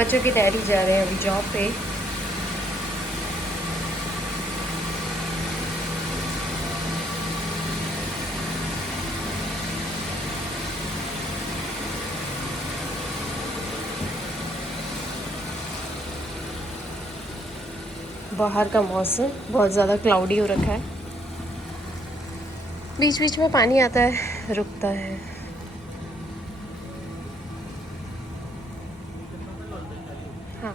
बच्चों की डैडी जा रहे हैं अभी जॉब पे। बाहर का मौसम बहुत ज़्यादा क्लाउडी हो रखा है, बीच बीच में पानी आता है, रुकता है। हाँ,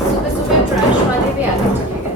सुबह सुबह ट्रैश वाले भी आगे चले गए।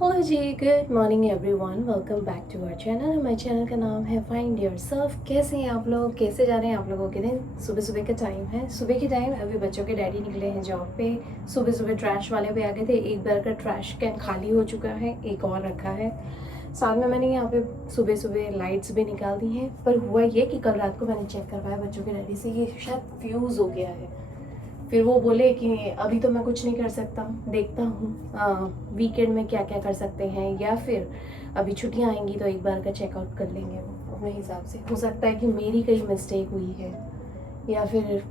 हेलो जी, good morning everyone, welcome back to our channel. हमारे चैनल का नाम है फाइंड योरसेल्फ। कैसे हैं आप लोग, कैसे जा रहे हैं आप लोगों के दिन? सुबह सुबह का टाइम है, सुबह के टाइम अभी बच्चों के डैडी निकले हैं जॉब पे। सुबह सुबह ट्रैश वाले भी आ गए थे, एक बार का ट्रैश कैन खाली हो चुका है, एक और रखा है। साथ में मैंने यहाँ पे सुबह सुबह लाइट्स भी निकाल दी हैं, पर हुआ ये कि कल रात को मैंने चेक करवाया बच्चों के डैडी से, ये शायद फ्यूज़ हो गया है। फिर वो बोले कि अभी तो मैं कुछ नहीं कर सकता, देखता हूँ वीकेंड में क्या क्या कर सकते हैं, या फिर अभी छुट्टियाँ आएंगी तो एक बार का चेकआउट कर लेंगे वो अपने हिसाब से। हो सकता है कि मेरी कहीं मिस्टेक हुई है या फिर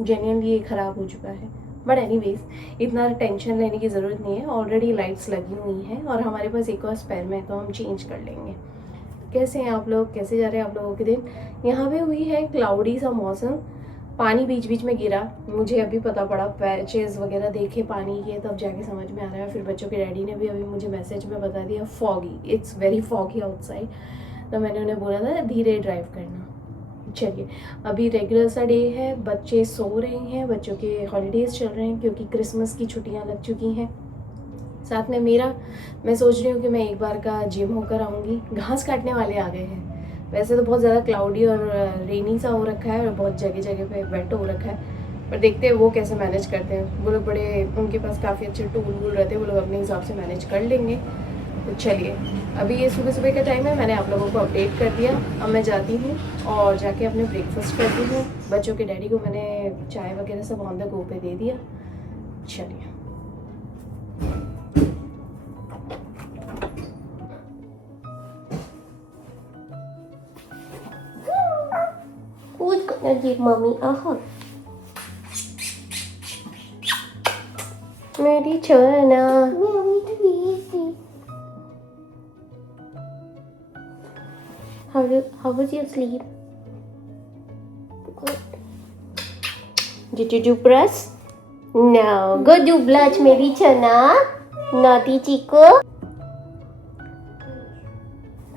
जेन्युइनली ये ख़राब हो चुका है। बट एनीवेज इतना टेंशन लेने की ज़रूरत नहीं है, ऑलरेडी लाइट्स लगी हुई हैं और हमारे पास एक और स्पेयर में है, तो हम चेंज कर लेंगे। कैसे हैं आप लोग, कैसे जा रहे हैं आप लोगों के दिन? यहाँ पे हुई है क्लाउडी सा मौसम, पानी बीच बीच में गिरा, मुझे अभी पता पड़ा, पैचेस वगैरह देखे पानी के, तब जाके समझ में आ रहा है। फिर बच्चों के डैडी ने भी अभी मुझे मैसेज में बता दिया foggy, it's very foggy outside. तो मैंने उन्हें बोला था धीरे ड्राइव करना। चलिए, अभी रेगुलर सा डे है, बच्चे सो रहे हैं, बच्चों के हॉलीडेज़ चल रहे हैं क्योंकि क्रिसमस की छुट्टियाँ लग चुकी हैं। साथ में मेरा, मैं सोच रही हूँ कि मैं एक बार का जिम होकर आऊँगी। घास काटने वाले आ गए हैं। वैसे तो बहुत ज़्यादा क्लाउडी और रेनी सा हो रखा है और बहुत जगह जगह पे वेट हो रखा है, पर देखते हैं वो कैसे मैनेज करते हैं। वो लोग बड़े, उनके पास काफ़ी अच्छे टूल वूल रहते हैं, वो लोग अपने हिसाब से मैनेज कर लेंगे। तो चलिए, अभी ये सुबह सुबह का टाइम है, मैंने आप लोगों को अपडेट कर दिया। अब मैं जाती हूँ और जाके अपने ब्रेकफास्ट करती हूँ। बच्चों के डैडी को मैंने चाय वगैरह सब ऑन द गो पे दे दिया। चलिए, who's gonna give mommy a hug? मेरी छोना। How was your sleep? Good. Did you do brush? No. Go do brush, मेरी छोना. Naughty Chico.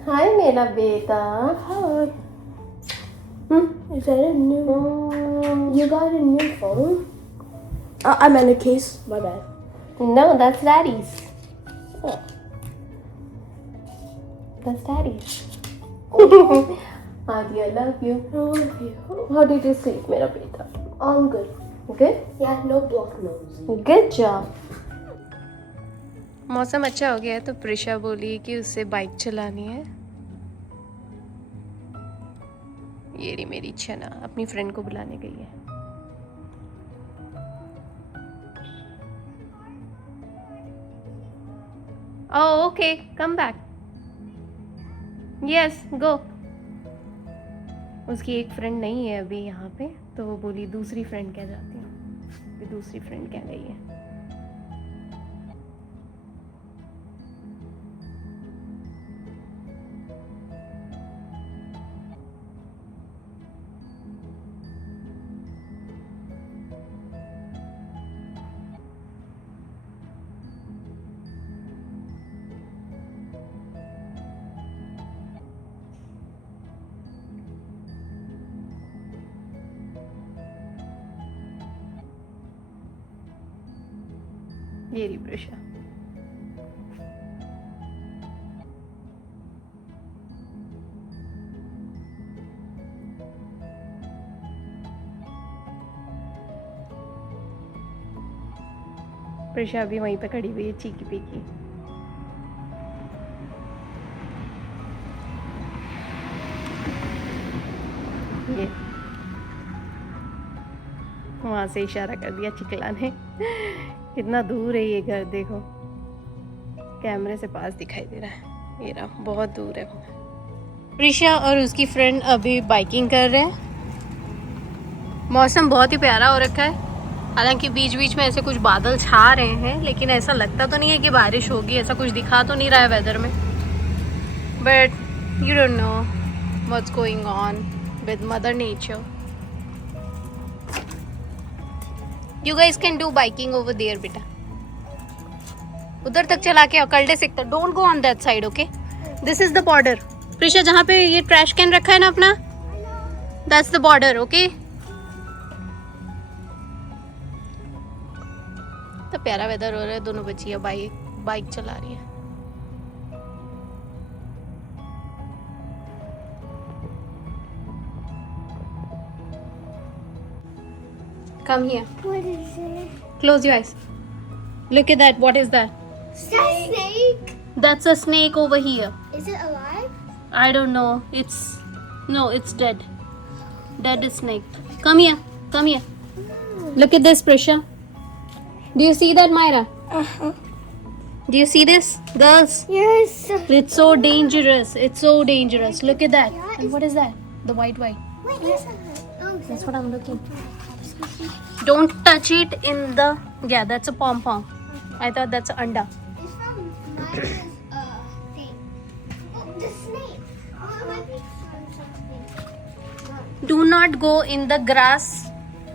Hi मेरा बेटा. Hi. Is that a new? You got a new phone? I'm in a case. My bad. No, that's Daddy's. Oh. That's Daddy's. Adi, I love you. I love you. How did you sleep, मेरा बेटा? I'm good. Good? Yeah, no blocked nose. Good job. मौसम अच्छा हो गया है तो प्रिशा बोली कि उससे बाइक चलानी है। ये रही मेरी छना, अपनी फ्रेंड को बुलाने गई है। Oh okay, come back, yes go. उसकी एक फ्रेंड नहीं है अभी यहाँ पे, तो वो बोली दूसरी फ्रेंड कह जाती हूँ, दूसरी फ्रेंड कह गई है। ये रही प्रिशा। प्रिशा अभी वहीं पे खड़ी हुई है चीकी पीकी। ये वहां से इशारा कर दिया चिकला ने। कितना दूर है ये घर, देखो कैमरे से पास दिखाई दे रहा है, ये रहा, बहुत दूर है। प्रिशा और उसकी फ्रेंड अभी बाइकिंग कर रहे हैं। मौसम बहुत ही प्यारा हो रखा है, हालांकि बीच बीच में ऐसे कुछ बादल छा रहे हैं, लेकिन ऐसा लगता तो नहीं है कि बारिश होगी, ऐसा कुछ दिखा तो नहीं रहा है वेदर में। But you don't know what's going on with mother nature. You guys can do biking over there, बेटा। उधर तक चला के अकल्डे सकते। Don't go on that side, okay? This is the border. Prisha, जहाँ पे ये ट्रैश कैन रखा है ना अपना, that's the border, okay? तो प्यारा वेदर हो रहा है, दोनों बच्चियाँ बाइक चला रही है। Come here. What is it? Close your eyes. Look at that. What is that? Snake. That's a snake over here. Is it alive? I don't know. It's dead. Dead snake. Come here. Come here. Look at this, Prisha. Do you see that, Myra? Uh-huh. Do you see this, girls? Yes. It's so dangerous. It's so dangerous. Look at that. Yeah, And what is that? The white. Wait, That's what I'm looking. Don't touch it in the. Yeah, that's a pom pom. I thought that's an anda. It's from Myra's thing. Oh, the snake. Oh, it might be from something. Do not go in the grass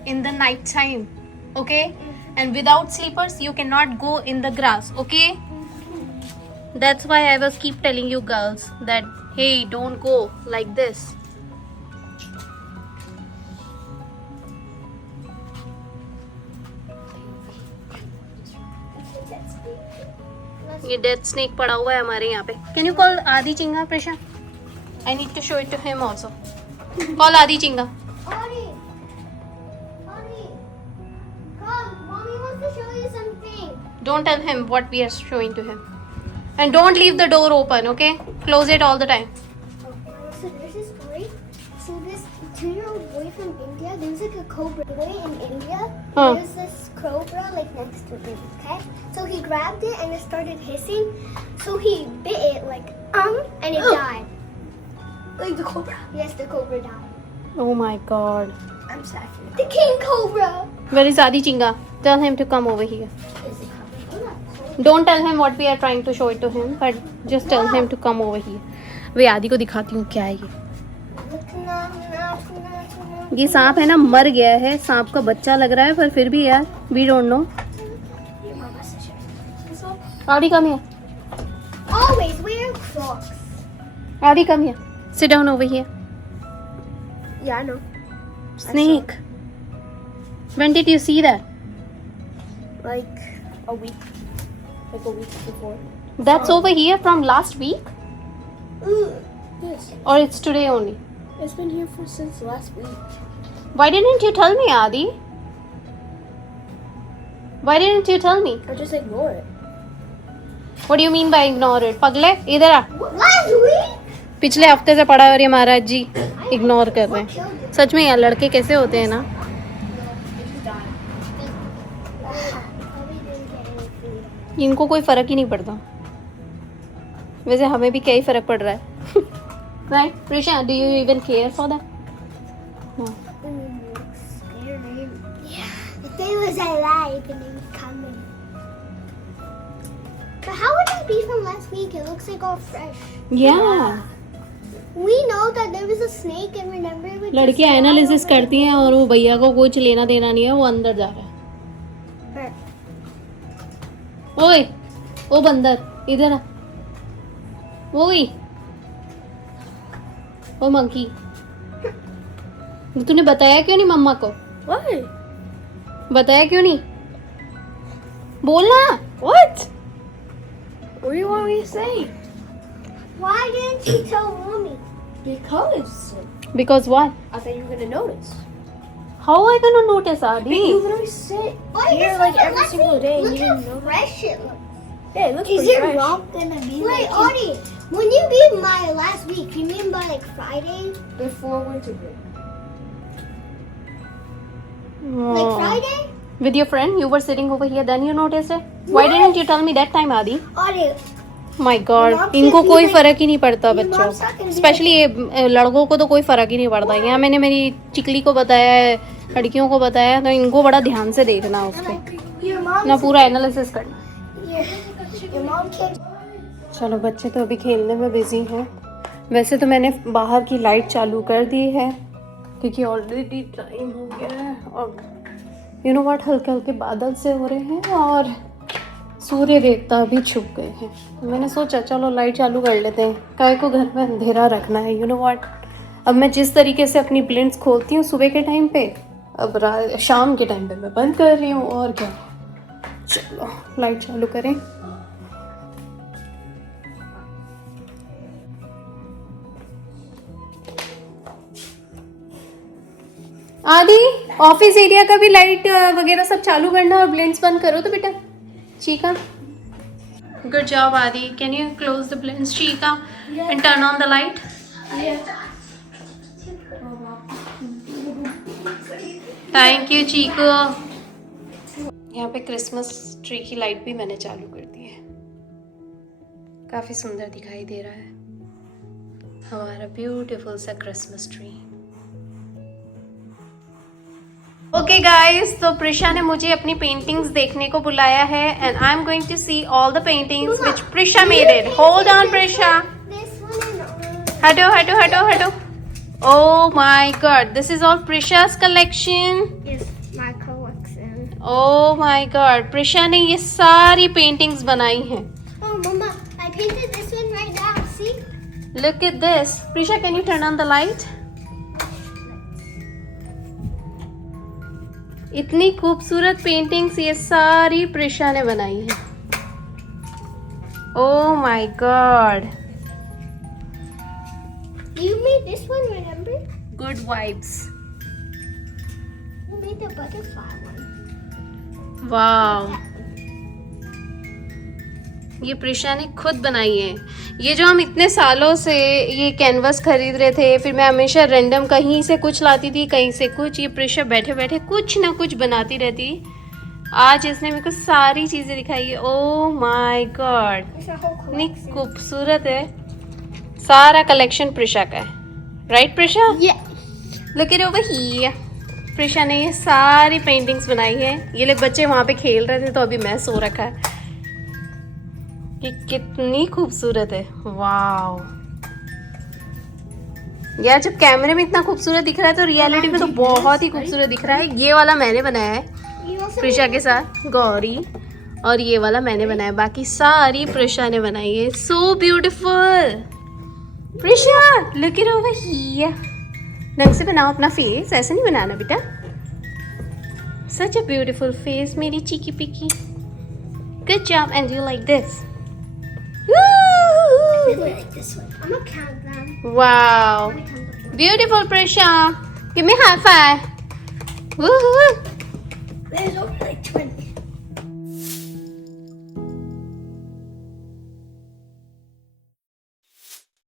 in the night time, okay? And without slippers you cannot go in the grass, okay? That's why I was keep telling you girls that hey, don't go like this. ये death snake पड़ा हुआ है हमारे यहाँ पे। Can you call Adi चिंगा, Prisha? I need to show it to him also. Call Adi चिंगा। Adi, come. Mommy wants to show you something. Don't tell him what we are showing to him. And don't leave the door open, okay? Close it all the time. So there's this story. So this 2-year-old boy from India, there's like a cobra boy in India. Huh. There's this cobra like next to him, okay? So he grabbed it and it started hissing. So he bit it like and it died. Like the cobra? Yes, the cobra died. Oh my god. I'm sad. The king cobra. Where is Adi Chinga? Tell him to come over here. Is it coming? Don't tell him what we are trying to show it to him, but just tell him to come over here. वे आदि को दिखाती हूँ क्या है ये। ये सांप है ना, मर गया है, सांप का बच्चा लग रहा है, पर फिर भी यार we don't know. Adi come here. Always wear Crocs. Adi come here. Sit down over here. Yeah, I know. Snake. When did you see that? Like a week. Like a week before. That's over here from last week, Yes. or it's today only? It's been here since last week. Why didn't you tell me, Adi? Why didn't you tell me? I just ignore it. What do you mean by ignore it? पगले इधर आ। Last week? पिछले हफ्ते से पड़ा है और ये महाराज जी ignore कर रहे हैं। सच में यार लड़के कैसे होते हैं ना। इनको कोई फर्क ही नहीं पड़ता। वैसे हमें भी क्या ही फर्क पड़ रहा है. Right, Prisha, do you even care for that? No. Scary. Yeah. If it was alive and it was coming. But how would it be from last week? It looks like all fresh. Yeah. We know that there was a snake and remember it would लड़कियां just analysis fly over करती हैं और वो भैया को कुछ लेना देना नहीं है, वो अंदर जा रहा है. the- ओए, ओ बंदर, इधर आ. ओए, ओ मंकी. तूने बताया क्यों नहीं मम्मा को? What? बताया क्यों नहीं? बोलना. What? What do you want me to say? Why didn't you tell mommy? Because Because what? I thought you were gonna notice. How are I gonna notice, Adi? You literally sit here like every single day and you didn't know. Fresh it looks. Yeah, it looks Is pretty your fresh. mom gonna be Wait, like Audie, when you beat my last week, you mean by like Friday? before winter break? Like Oh. Friday? With your friend, you were sitting over here, then you noticed it? Why didn't you tell me that time, Adi? Audie, My God, Mom इनको said कोई you फर्क ही नहीं पड़ता your बच्चों. mom's not gonna be specially ये लड़कों को तो कोई फर्क ही नहीं पड़ता. यहाँ मैंने मेरी चिकली को बताया है, लड़कियों को बताया, तो इनको बड़ा ध्यान से देखना है उसको, your mom, ना पूरा एनालिसिस करना. your mom came. चलो बच्चे तो अभी खेलने में बिजी हैं. वैसे तो मैंने बाहर की लाइट चालू कर दी है क्योंकि ऑलरेडी टाइम हो गया है और यू नो व्हाट, हल्के हल्के बादल से हो रहे हैं और सूर्य देवता भी छुप गए हैं. तो मैंने सोचा चलो लाइट चालू कर लेते हैं, काय को घर में अंधेरा रखना है. यू नो व्हाट, अब मैं जिस तरीके से अपनी ब्लिंड्स खोलती हूँ सुबह के टाइम पे, अब शाम के टाइम पे मैं बंद कर रही हूँ. और क्या, चलो लाइट चालू करें. आदि, ऑफिस एरिया का भी लाइट वगैरह सब चालू करना और ब्लिंड्स बंद करो तो बेटा. चीका, good job Adi. Can you close the blinds चीका and turn on the light? Thank you चीको. यहाँ पे क्रिसमस ट्री की लाइट भी मैंने चालू कर दी है. काफ़ी सुंदर दिखाई दे रहा है हमारा ब्यूटीफुल सा क्रिसमस ट्री. ओके गाइस, तो प्रिशा ने मुझे अपनी पेंटिंग्स देखने को बुलाया है and I am going to see all the paintings which Prisha made it. Hold on Prisha. This one and हटो हटो हटो हटो. Oh my God, this is all Prisha's collection. yes, my collection. Oh my God, Prisha ने ये सारी paintings बनाई हैं. Oh, Mama, I painted this one right now. See? Look at this. Prisha, can you turn on the light? इतनी खूबसूरत paintings ये सारी प्रिशा ने बनाई है. Oh my God. You made this one, remember? Good vibes. You made the butterfly one. वाह, ये प्रिशा ने खुद बनाई है. ये जो हम इतने सालों से ये कैनवस खरीद रहे थे, फिर मैं हमेशा रैंडम कहीं से कुछ लाती थी कहीं से कुछ, ये प्रिशा बैठे बैठे कुछ ना कुछ बनाती रहती. आज इसने मेरे को सारी चीज़ें दिखाई है. Oh my God, It's a whole इतनी collection. खूबसूरत है. सारा कलेक्शन प्रिशा का है. Right Prisha? Yeah. Look it over here. Prisha ने ये सारी पेंटिंग्स बनाई है. ये लोग बच्चे वहाँ पे खेल रहे थे तो अभी मैं सो रखा है. ये कितनी खूबसूरत है. वाओ यार, जब कैमरे में इतना खूबसूरत दिख रहा है तो रियलिटी में तो बहुत ही खूबसूरत दिख रहा है. ये वाला मैंने बनाया है You also प्रिशा के साथ, गौरी, और ये वाला मैंने बनाया. बाकी सारी प्रिशा ने बनाई है. So beautiful. Prisha, look it over here. ढंग से बनाओ अपना फेस, ऐसे नहीं बनाना बेटा. सच अ ब्यूटीफुल फेस मेरी cheeky picky. Good job. And you like this? really like this one. I'm gonna count them. Wow, I'm gonna count them. beautiful Prisha. Give me a high five. Woohoo. There's only like 20.